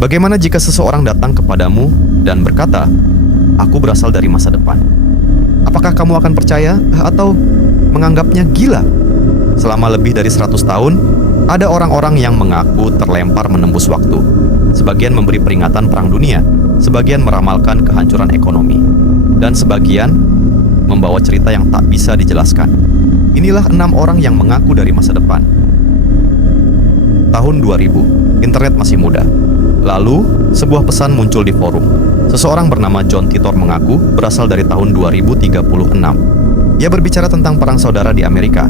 Bagaimana jika seseorang datang kepadamu dan berkata, "Aku berasal dari masa depan." Apakah kamu akan percaya atau menganggapnya gila? Selama lebih dari 100 tahun, ada orang-orang yang mengaku terlempar menembus waktu. Sebagian memberi peringatan perang dunia, sebagian meramalkan kehancuran ekonomi, dan sebagian membawa cerita yang tak bisa dijelaskan. Inilah 6 orang yang mengaku dari masa depan. Tahun 2000, internet masih muda. Lalu, sebuah pesan muncul di forum. Seseorang bernama John Titor mengaku berasal dari tahun 2036. Ia berbicara tentang perang saudara di Amerika,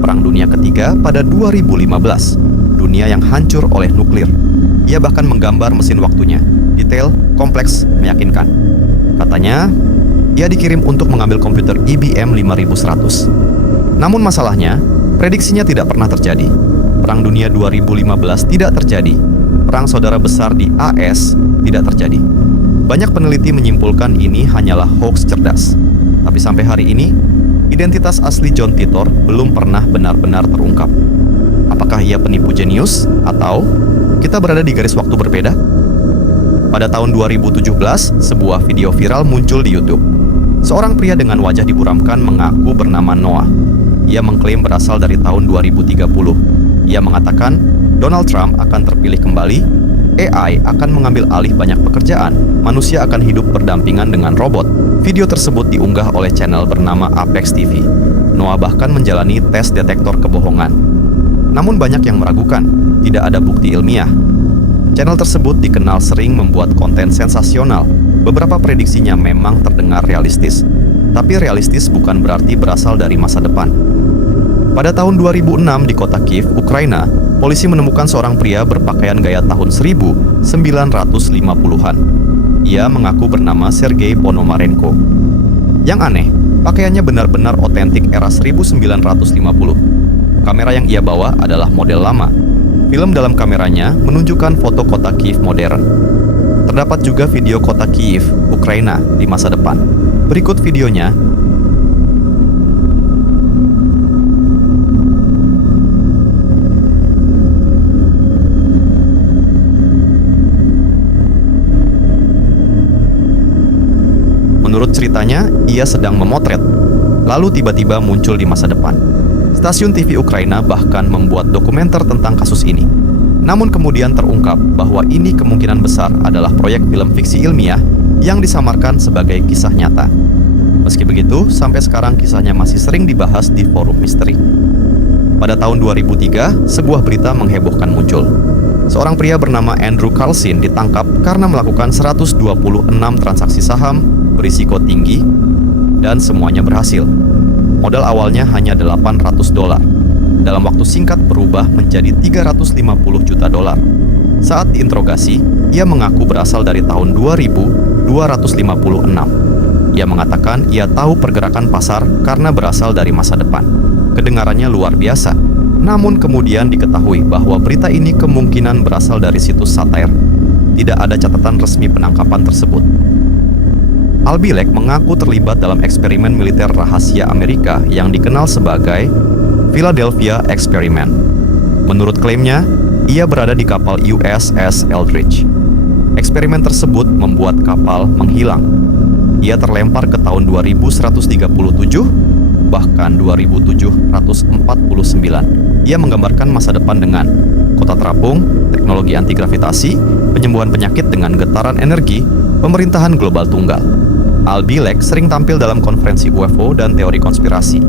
Perang Dunia Ketiga pada 2015, dunia yang hancur oleh nuklir. Ia bahkan menggambar mesin waktunya, detail, kompleks, meyakinkan. Katanya, ia dikirim untuk mengambil komputer IBM 5100. Namun masalahnya, prediksinya tidak pernah terjadi. Perang Dunia 2015 tidak terjadi. Perang saudara besar di AS tidak terjadi. Banyak peneliti menyimpulkan ini hanyalah hoax cerdas. Tapi sampai hari ini, identitas asli John Titor belum pernah benar-benar terungkap. Apakah ia penipu jenius atau kita berada di garis waktu berbeda? Pada tahun 2017, sebuah video viral muncul di YouTube. Seorang pria dengan wajah diburamkan mengaku bernama Noah. Ia mengklaim berasal dari tahun 2030. Ia mengatakan Donald Trump akan terpilih kembali, AI akan mengambil alih banyak pekerjaan, manusia akan hidup berdampingan dengan robot. Video tersebut diunggah oleh channel bernama Apex TV. Noah bahkan menjalani tes detektor kebohongan. Namun banyak yang meragukan, tidak ada bukti ilmiah. Channel tersebut dikenal sering membuat konten sensasional. Beberapa prediksinya memang terdengar realistis. Tapi realistis bukan berarti berasal dari masa depan. Pada tahun 2006 di kota Kiev, Ukraina, polisi menemukan seorang pria berpakaian gaya tahun 1950-an. Ia mengaku bernama Sergei Ponomarenko. Yang aneh, pakaiannya benar-benar otentik era 1950. Kamera yang ia bawa adalah model lama. Film dalam kameranya menunjukkan foto kota Kiev modern. Terdapat juga video kota Kiev, Ukraina di masa depan. Berikut videonya. Menurut ceritanya, ia sedang memotret, lalu tiba-tiba muncul di masa depan. Stasiun TV Ukraina bahkan membuat dokumenter tentang kasus ini. Namun kemudian terungkap bahwa ini kemungkinan besar adalah proyek film fiksi ilmiah yang disamarkan sebagai kisah nyata. Meski begitu, sampai sekarang kisahnya masih sering dibahas di forum misteri. Pada tahun 2003, sebuah berita menghebohkan muncul. Seorang pria bernama Andrew Carlson ditangkap karena melakukan 126 transaksi saham berisiko tinggi, dan semuanya berhasil. Modal awalnya hanya $800. Dalam waktu singkat berubah menjadi $350 juta. Saat diinterogasi, ia mengaku berasal dari tahun 2256. Ia mengatakan ia tahu pergerakan pasar karena berasal dari masa depan. Kedengarannya luar biasa. Namun kemudian diketahui bahwa berita ini kemungkinan berasal dari situs satair. Tidak ada catatan resmi penangkapan tersebut. Al Bielek mengaku terlibat dalam eksperimen militer rahasia Amerika yang dikenal sebagai Philadelphia Experiment. Menurut klaimnya, ia berada di kapal USS Eldridge. Eksperimen tersebut membuat kapal menghilang. Ia terlempar ke tahun 2137, bahkan 2749. Ia menggambarkan masa depan dengan kota terapung, teknologi anti-gravitasi, penyembuhan penyakit dengan getaran energi, pemerintahan global tunggal. Al Bielek sering tampil dalam konferensi UFO dan teori konspirasi.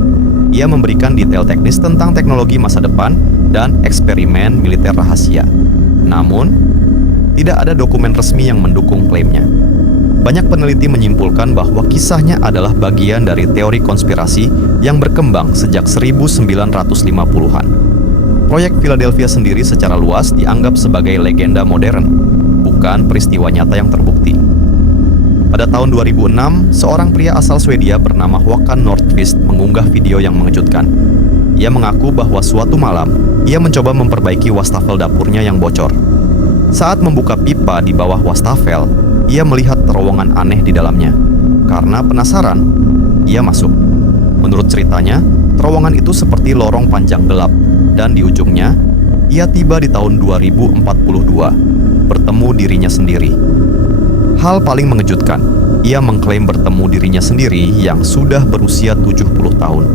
Ia memberikan detail teknis tentang teknologi masa depan dan eksperimen militer rahasia. Namun, tidak ada dokumen resmi yang mendukung klaimnya. Banyak peneliti menyimpulkan bahwa kisahnya adalah bagian dari teori konspirasi yang berkembang sejak 1950-an. Proyek Philadelphia sendiri secara luas dianggap sebagai legenda modern, bukan peristiwa nyata yang terbukti. Pada tahun 2006, seorang pria asal Swedia bernama Håkan Nordqvist mengunggah video yang mengejutkan. Ia mengaku bahwa suatu malam, ia mencoba memperbaiki wastafel dapurnya yang bocor. Saat membuka pipa di bawah wastafel, ia melihat terowongan aneh di dalamnya. Karena penasaran, ia masuk. Menurut ceritanya, terowongan itu seperti lorong panjang gelap, dan di ujungnya, ia tiba di tahun 2042. bertemu dirinya sendiri. Hal paling mengejutkan, ia mengklaim bertemu dirinya sendiri yang sudah berusia 70 tahun.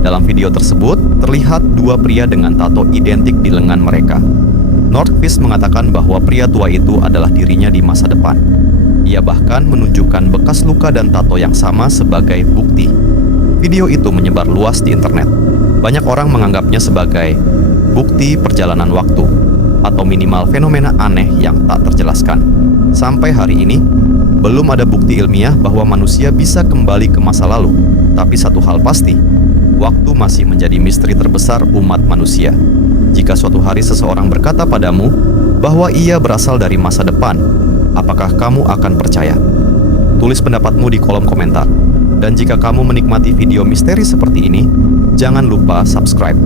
Dalam video tersebut, terlihat dua pria dengan tato identik di lengan mereka. Nordqvist mengatakan bahwa pria tua itu adalah dirinya di masa depan. Ia bahkan menunjukkan bekas luka dan tato yang sama sebagai bukti. Video itu menyebar luas di internet. Banyak orang menganggapnya sebagai bukti perjalanan waktu, atau minimal fenomena aneh yang tak terjelaskan. Sampai hari ini, belum ada bukti ilmiah bahwa manusia bisa kembali ke masa lalu. Tapi satu hal pasti, waktu masih menjadi misteri terbesar umat manusia. Jika suatu hari seseorang berkata padamu bahwa ia berasal dari masa depan, apakah kamu akan percaya? Tulis pendapatmu di kolom komentar. Dan jika kamu menikmati video misteri seperti ini, jangan lupa subscribe.